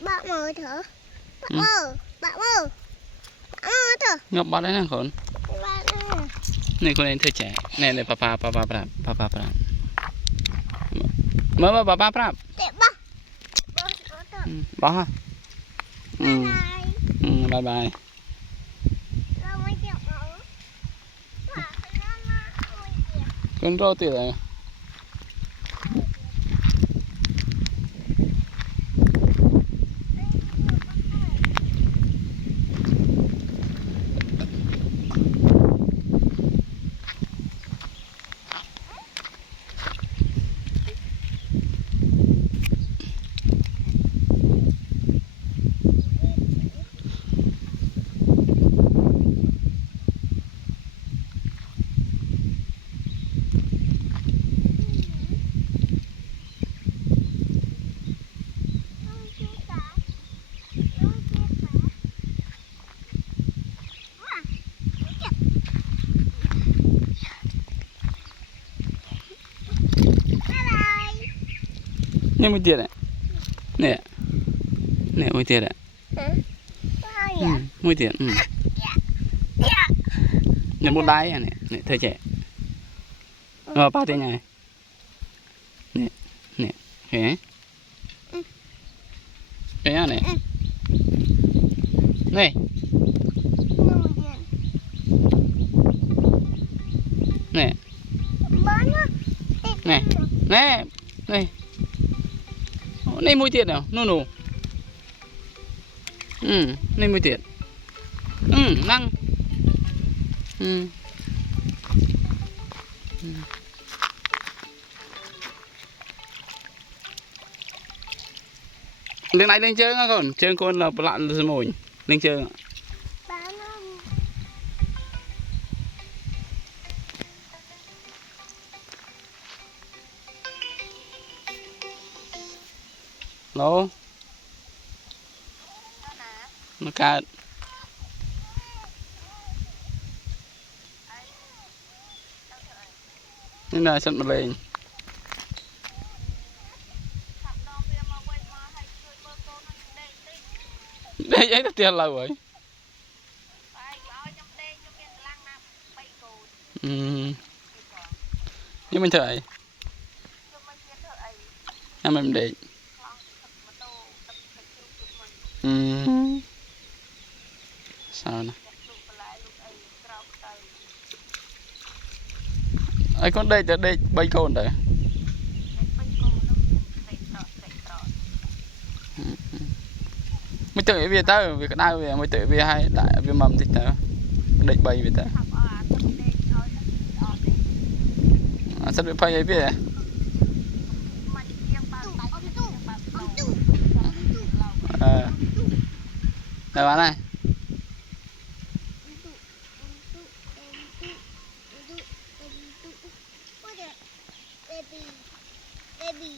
bạn mơ thở. Bạn mơ thở. Ngọc bắt đấy nè con. Này con này thưa trẻ. Này papa mơ papa bỏ ha. Bye bye. Con rô tiền rồi. Nè mới tiền đấy. Nè mới tiền đấy. Mới tiền. Nè một đáy à nè thưa trẻ. Ba tiền này. Nè. Thế. Thế à nè. Này. Nè. Nè. Nè. Này. Này mùi tiệt nào, nô. Này mùi tiệt. Năng. Lên này lên chơi con, chơi con là lặn rồi mồi, lên chơi. Lô. Nó cạn. Nên là sẵn mặt lên. Đây ấy là tiền lâu rồi. Nhưng mình thở. Em mình để. Sao nè. Ai con đây bay con đấy. Mới tự về tao về cái đai về mới tự về hai đại về mầm thì tao đây bay về tao. Sắp bị phơi về. Đây bạn này. Baby.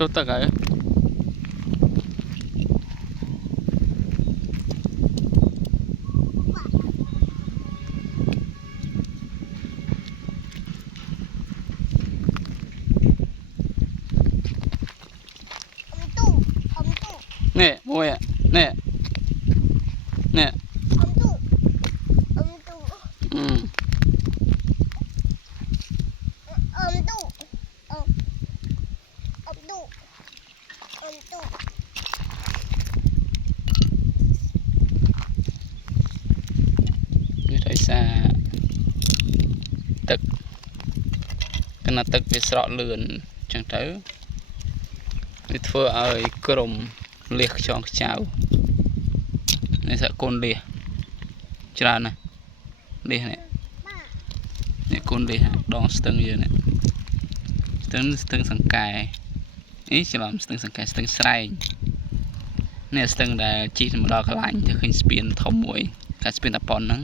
Chốt tất cả. Nè, mua ạ. Nè. Nè. ទឹកកណាទឹកវាស្រក់លឿនចឹងទៅវាធ្វើឲ្យក្រុមលះខ្យងខ្ចៅនេះសាក់កូនលះច្រើនណាស់លះនេះកូនលះដងស្ទឹងយើងនេះស្ទឹងសង្កែអីច្រឡំស្ទឹងសង្កែស្ទឹងស្រែងនេះស្ទឹងដែលជីកមកដល់កន្លែងទៅឃើញស្ពានធំមួយកាស្ពានតាប៉ុនហ្នឹង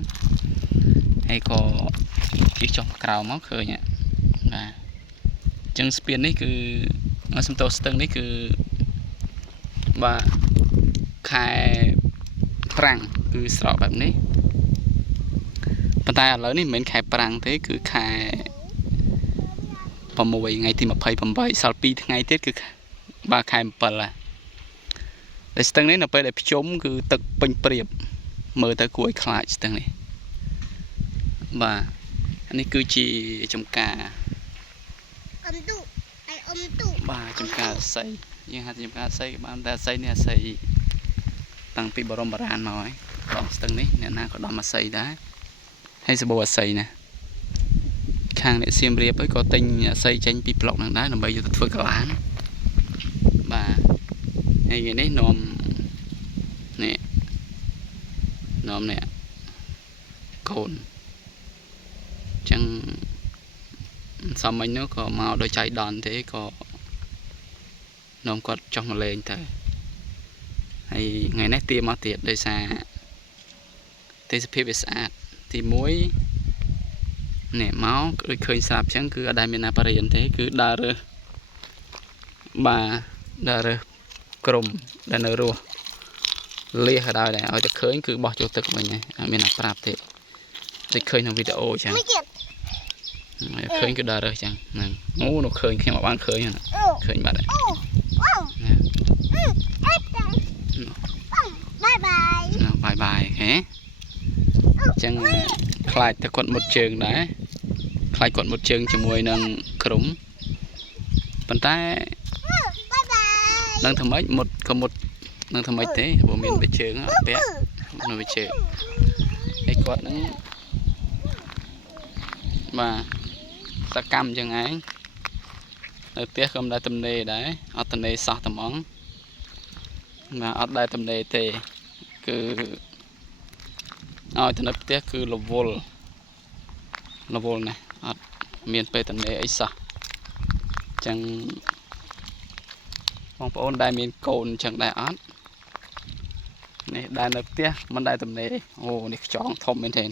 ហើយក៏ជីកចុះក្រៅមកឃើញបាទអញ្ចឹងស្ពាននេះគឺសំតោស្ទឹងនេះគឺបាទខែប្រាំងគឺស្រកបែបនេះប៉ុន្តែឥឡូវនេះមិនមែនខែប្រាំងទេគឺខែ6ថ្ងៃទី28សល់2ថ្ងៃទៀតគឺបាទខែ7ហើយតែស្ទឹងនេះនៅពេលដែលភ្ជុំគឺទឹកពេញព្រាបមើលទៅគួរឲ្យខ្លាចស្ទឹងនេះបាទនេះគឺជាចំការបាទចំការស័យយើងហៅចំការស័យបានតែស័យនេះស័យតាំងពីបរមបុរាណមកហើយដងស្ទឹងនេះអ្នកណាក៏ដំអាស័យដែរហើយសបោអាស័យណាខាងអ្នកសៀមរាបអីក៏ទិញអាស័យចេញពីប្លុកហ្នឹងដែរដើម្បីយកទៅធ្វើកាឡានបាទហើយថ្ងៃនេះនាំនេះនាំនេះកូនចឹងសមមិញនោះក៏មកដោយចៃដន្យទេក៏នាំគាត់ចុះមកលេងទៅហើយថ្ងៃនេះទាមកទៀតដោយសារទេសភាពវាស្អាតទី1នេះមកដូចឃើញស្រាប់ចឹងគឺអត់ដែលមានណាបរិញ្ញាទេគឺដើររើសបាទដើររើសក្រុមដែលនៅរស់លះដល់ដែរឲ្យតែឃើញគឺបោះចូលទឹកវិញហើយអត់មានណាប្រាប់ទេតែឃើញក្នុងវីដេអូចឹងឃើញគឺដើររើសចឹងហ្នឹងអូនោះឃើញខ្ញុំអត់បានឃើញហ្នឹងឃើញបាត់ហើយបាយបាយហេចឹងខ្លាចតែគាត់មុតជើងដែរខ្លាចគាត់មុតជើងជាមួយនឹងក្រុមប៉ុន្តែនឹងថ្មិចមុតក៏មុតនឹងថ្មិចទេព្រោះមានវិជើងអត់ពាក់នៅវិជើងហើយគាត់នឹងបាទសកម្មចឹងឯងនៅផ្ទះក៏មិនដែលទំនេរដែរអត់ទំនេរសោះត្មងបាទអត់ដែលទំនេរទេគឺឲ្យទៅនៅផ្ទះគឺរវល់ណាស់អត់មានពេលទំនេរអីសោះចឹងបងប្អូនដែលមានកូនចឹងដែរអត់នេះដែលនៅផ្ទះមិនដែលទំនេរអូនេះខ្យងធំមែនទេ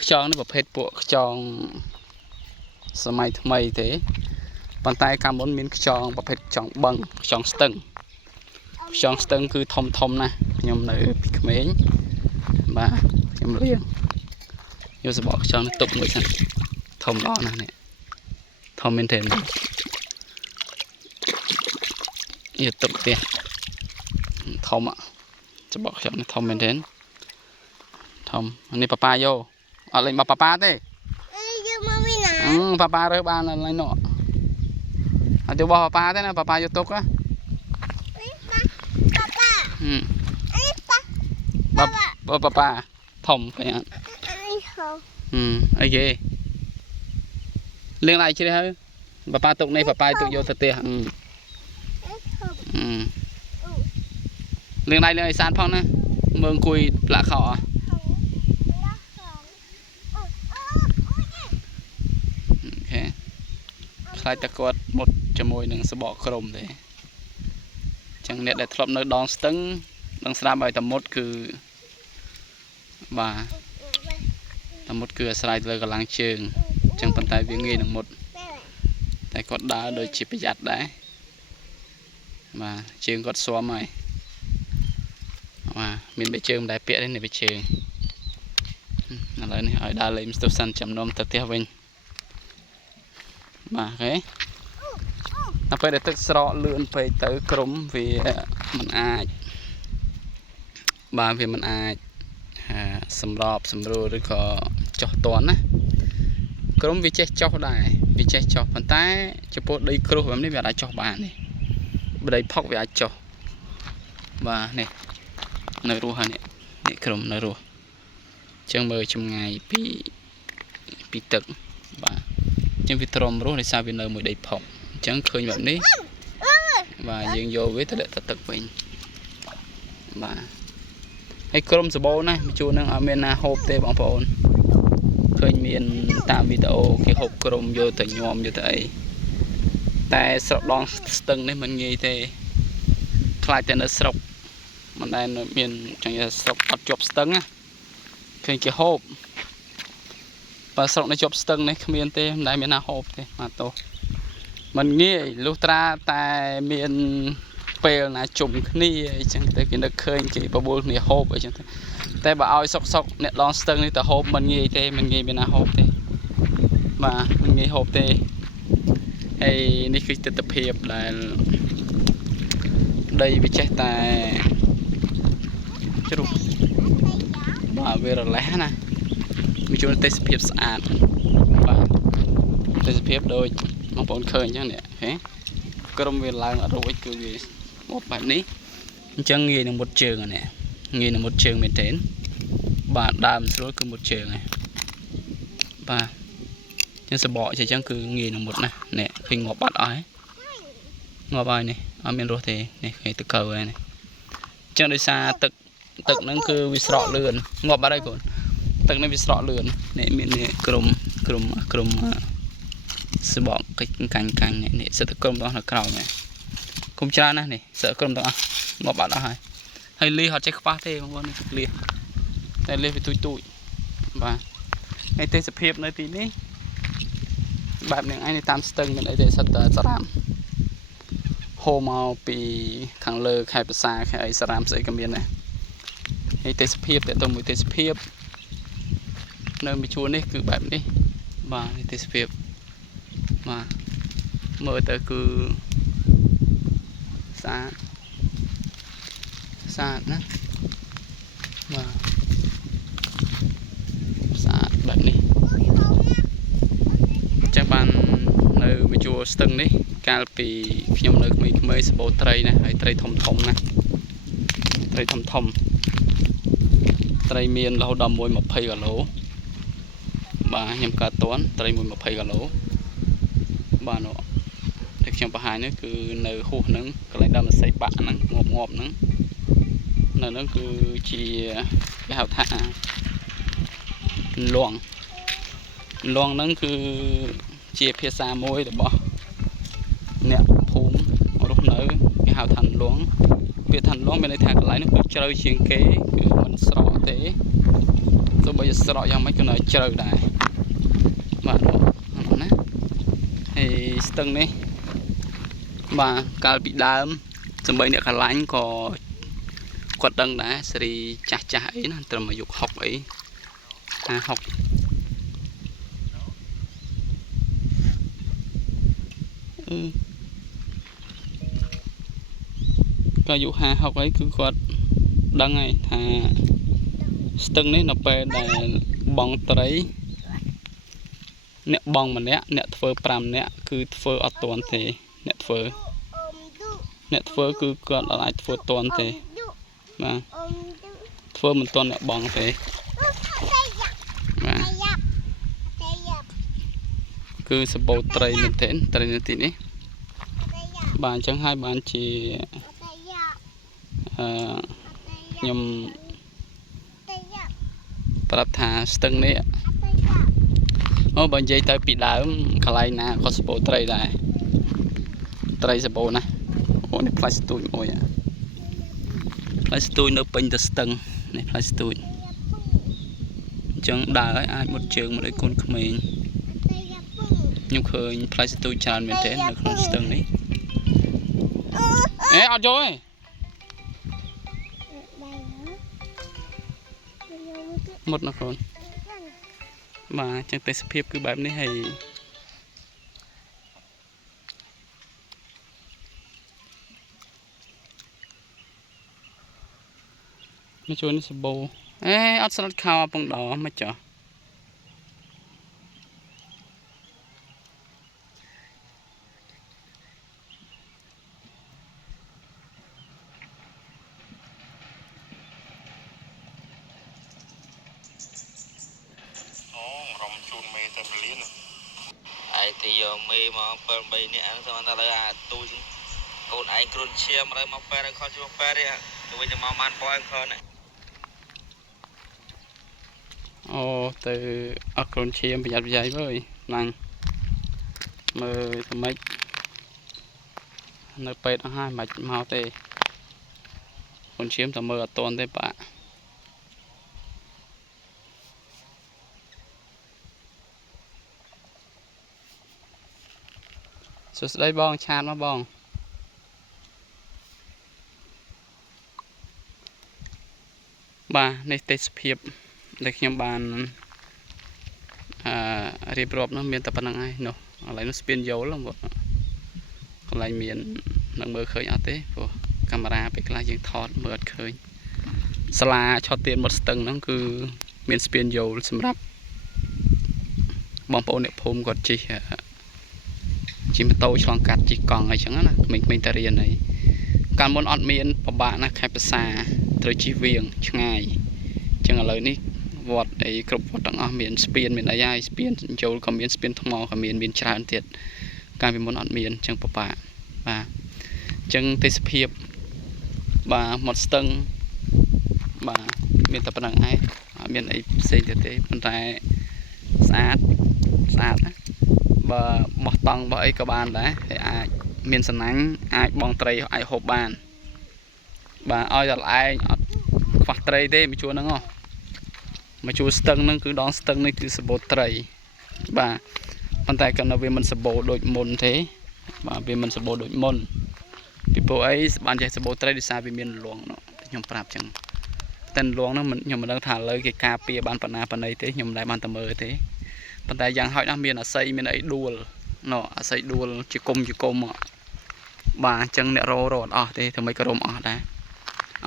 ខ្យងនេះប្រភេទពួកខ្យងសម័យថ្មីទេប៉ុន្តែកាលមុនមានខ្យងប្រភេទខ្យងបឹងខ្យងស្ទឹងគឺធំណាស់ខ្ញុំនៅពីក្មេងបាទខ្ញុំរៀនយកសបកខ្យងនេះទុកមួយសិនធំល្អណាស់នេះធំមែនទេយកទុកផ្ទះធំសបកខ្យងនេះធំមែនទេធំនេះប៉ាប៉ាយកអត់លេងបប៉ាប៉ាទេយកមកវិញណាប៉ាប៉ារើបានឡើយនោះអត់យកបប៉ាប៉ាទេណាប៉ាប៉ាយកទុកណាប៉ាប៉ាធំឃើញអត់អីគេលៀងដៃជ្រះហើយប៉ាប៉ាទុកនេះប៉ាប៉ាទុកយកទៅផ្ទះលៀងដៃលៀងអីសានផងណាមើលអង្គុយផ្លាក់ខោអស់ខ្លាចតែគាត់មុតជាមួយនឹងសបកក្រុមទេចឹងអ្នកដែលធ្លាប់នៅដងស្ទឹងនឹងស្ដាប់ឲ្យតែមុតគឺបាទតែមុតគឺអាស្រ័យលើកម្លាំងជើងចឹងប៉ុន្តែវាងាយនឹងមុតតែគាត់ដើរដូចជាប្រយ័ត្នដែរបាទជើងគាត់ស៊ាំហើយបាទមានបេជើងមិនដែលពាក់ទេនេះបេជើងឥឡូវនេះឲ្យដើរលេងស្ទុះសិនចាំនាំទៅផ្ទះវិញបាទអូខេដល់ពេលដែលទឹកស្រកលឿនពេកទៅក្រុមវាមិនអាចបាទវាមិនអាចសម្របសម្រួលឬក៏ចុះតន់ណាក្រុមវាចេះចុះដែរវាចេះចុះប៉ុន្តែចំពោះដីគ្រោះបែបនេះវាអាចចុះបាននេះដីផុកវាអាចចុះបាទនេះនៅរស់ហើយនេះក្រុមនៅរស់ចឹងមើលចម្ងាយពី ពីទឹកបាទចឹងវាទ្រាំរស់ដោយសារវានៅមួយដីផុកអញ្ចឹងឃើញបែបនេះបាទយើងយកវាទៅដាក់ទឹកវិញបាទហើយក្រុមសបោណាជួរនឹងអត់មានណាហូបទេបងប្អូនឃើញមានតាមវីដេអូគេហូបក្រុមយកទៅញោមយកទៅអីតែស្រកដងស្ទឹងនេះមិនងាយទេខ្លាចតែនៅស្រុកមិនដែលមានចឹងស្រុកអត់ជាប់ស្ទឹងណាឃើញគេហូបបើស្រុកនៅជាប់ស្ទឹងនេះគ្មានទេមិនដែលមានណាហូបទេបាទទោះมันងាយលុះត្រាតែមានពេលណាជុំគ្នាអីចឹងទៅគេនឹកឃើញគេបបួលគ្នាហូបអីចឹងទៅតែបើឲ្យសុកអ្នកដងស្ទឹងនេះទៅហូបมันងាយទេมันងាយមានណាហូបទេបាទมันងាយហូបទេហើយនេះគឺទស្សនវិជ្ជាដែលដីវាចេះតែជ្រុះបាទវារលេះណាវាជួនទេសភាពស្អាតបាទទេសភាពដូចបងប្អូនឃើញអញ្ចឹងនេះហេក្រុមវាឡើងអត់រួចគឺវាមកបែបនេះអញ្ចឹងងាយនឹងមុតជើងនេះងាយនឹងមុតជើងមែនទេបាទដើមស្រួលគឺមុតជើងហ្នឹងបាទចឹងសបកអញ្ចឹងគឺងាយនឹងមុតណានេះឃើញងាប់បាត់អស់ហើយងាប់ហើយនេះអត់មានរស់ទេនេះឃើញទឹកកើហើយនេះអញ្ចឹងដោយសារទឹកហ្នឹងគឺវាស្រកលឿនងាប់បាត់ហើយកូនទឹកនេះវាស្រកលឿននេះមាននេះក្រុមសបកកិច្ចកាញ់នេះសិតតែក្រុមទាំងអស់នៅក្រោមនេះគុំច្រើនណាស់នេះសិតក្រុមទាំងអស់ងាប់បាត់អស់ហើយលីអត់ចេះខ្វះទេបងប្អូនលីតែលីវាទូចបាទហើយទេសភាពនៅទីនេះបែបនេះឯងតាមស្ទឹងមានអីទេសិតតែសារ៉ាមហូរមកពីខាងលើខេត្តប្រាសាទខេត្តអីសារ៉ាមស្អីក៏មានដែរហើយទេសភាពតើទៅមួយទេសភាពនៅមួយជួរនេះគឺបែបនេះបាទទេសភាពបាទមើលទៅគឺស្អាតណាបាទស្អាតបែបនេះចឹងបាននៅមួយជួរស្ទឹងនេះកាលពីខ្ញុំនៅក្មេងៗសបោត្រីណាហើយត្រីធំណាត្រីធំត្រីមានរហូតដល់1 20គីឡូបាទខ្ញុំកើតតន់ត្រី1 20គីឡូបាទនោះតែខ្ញុំបង្ហាញនេះគឺនៅហួសហ្នឹងកន្លែងដើមស័យបាក់ហ្នឹងងាប់ហ្នឹងនៅហ្នឹងគឺជាគេហៅថាលងហ្នឹងគឺជាភាសាមួយរបស់អ្នកភូមិរស់នៅគេហៅថាលងពាក្យថាលងមានន័យថាកន្លែងហ្នឹងគឺជ្រៅជាងគេគឺមិនស្រកទេទោះបីជាស្រកយ៉ាងម៉េចក៏នៅជ្រៅដែរបាទណាហើយស្ទឹងនេះបាទកាលពីដើមសម្បីអ្នកកន្លាញ់ក៏គាត់ដឹងដែរសេរីចាស់អីណាត្រឹមអាយុ60អី50ក៏អាយុ50អីគឺគាត់ដឹងហើយថាស្ទឹងនេះនៅពេលដែលបងត្រីអ្នកបងម្នាក់អ្នកធ្វើ5នាក់គឺធ្វើអត់ទាន់ទេអ្នកធ្វើគឺគាត់អត់អាចធ្វើទាន់ទេបាទធ្វើមិនទាន់អ្នកបងទេបាទគឺសបោត្រីមែនទេត្រីនៅទីនេះបាទអញ្ចឹងហើយបានជាខ្ញុំប្រាប់ថាស្ទឹងនេះអូបើនិយាយទៅពីដើមកន្លែងណាក៏សបោត្រីដែរត្រីសបោណាអូនេះផ្លាច់ស្ទូចមួយផ្លាច់ស្ទូចនៅពេញទៅស្ទឹងនេះផ្លាច់ស្ទូចអញ្ចឹងដើរឲ្យអាចមុតជើងមកឲ្យកូនក្មេងខ្ញុំឃើញផ្លាច់ស្ទូចច្រើនមែនទេនៅក្នុងស្ទឹងនេះអត់យកទេមុតណាកូនបាទចឹងទេសភាពគឺបែបនេះហើយមកជួយនេះសបោអត់ស្លុតខោពងដមិនចុះរំជួ មេតែលៀន ai thì giờ mê mà per bay nè anh sao anh ta lại tôi con ai kêu chia mà đây mà per con chưa per đi à tôi bây giờ mà man coi con này អូទៅអត់ខ្លួនឈាមប្រយ័ត្នប្រយែងវើយឡើងមើលទៅម៉េចនៅពេទ្យអស់ហើយមិនមកទេខ្លួនឈាមតែមើលអត់តន់ទេប៉ាសួស្ដីបងឆាតមកបងបាទនេះទេសភាពដែលខ្ញុំបានរៀបរាប់នោះមានតែប៉ុណ្្នឹងហើយនោះកន្លែងនោះស្ពានយល់បងកន្លែងមាននឹងមើលឃើញអត់ទេព្រោះកាមេរ៉ាពេលខ្លះយើងថតមើលអត់ឃើញសាលាឆោតទៀនមាត់ស្ទឹងហ្នឹងគឺមានស្ពានយល់សម្រាប់បងប្អូនអ្នកភូមិគាត់ជិះម៉ូតូឆ្លងកាត់ជិះកង់អីចឹងណាក្មេងៗតែរៀនអីកាលមុនអត់មានពិបាកណាស់ខេត្តភាសាត្រូវជិះវៀងឆ្ងាយចឹងឥឡូវនេះវត្តអីគ្រប់វត្តទាំងអស់មានស្ពានមានអីហើយស្ពានយល់ក៏មានស្ពានថ្មក៏មានច្រើនទៀតកាលពីមុនអត់មានចឹងពិបាកបាទចឹងទេសភាពបាទមាត់ស្ទឹងបាទមានតែប៉ុណ្្នឹងឯងអត់មានអីផ្សេងទៀតទេប៉ុន្តែស្អាតណាបើបោះតង់បោះអីក៏បានដែរហើយអាចមានសំណាញ់អាចបងត្រីអាចហូបបានបាទឲ្យតែល្អឯងអត់ខ្វះត្រីទេមួយជួរហ្នឹងហ៎មួយជួរស្ទឹងហ្នឹងគឺដងស្ទឹងនេះគឺសម្បូរត្រីបាទប៉ុន្តែក៏នៅវាមិនសម្បូរដូចមុនទេបាទវាមិនសម្បូរដូចមុនពីព្រោះអីបានចេះសម្បូរត្រីដោយសារវាមានលងខ្ញុំប្រាប់ចឹងតែលងហ្នឹងខ្ញុំមិនដឹងថាលើគេការពារបានប៉ុណ្ណាប៉ុណ្ណីទេខ្ញុំមិនដែលបានតែមើលទេប៉ុន្តែយ៉ាងហោចណាស់មានអាស័យមានអីដួលអាស័យដួលជាគុំបាទអញ្ចឹងអ្នករអត់អស់ទេធ្វើម៉េចក៏រមអស់ដែរ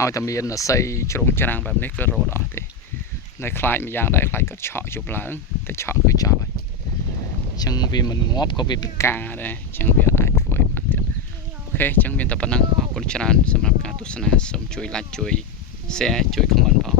ឲ្យតែមានអាស័យជ្រុំច្រាំងបែបនេះគឺរអត់អស់ទេនៅខ្លាចម្យ៉ាងដែរខ្លាចគាត់ឆក់ជប់ឡើងតែឆក់គឺចប់ហើយអញ្ចឹងវាមិនងាប់ក៏វាពិការដែរអញ្ចឹងវាអាចធ្វើឲ្យបានទៀតអូខេអញ្ចឹងមានតែប៉ុណ្្នឹងអរគុណច្រើនសម្រាប់ការទស្សនាសូមជួយ like ជួយ share ជួយ comment ផង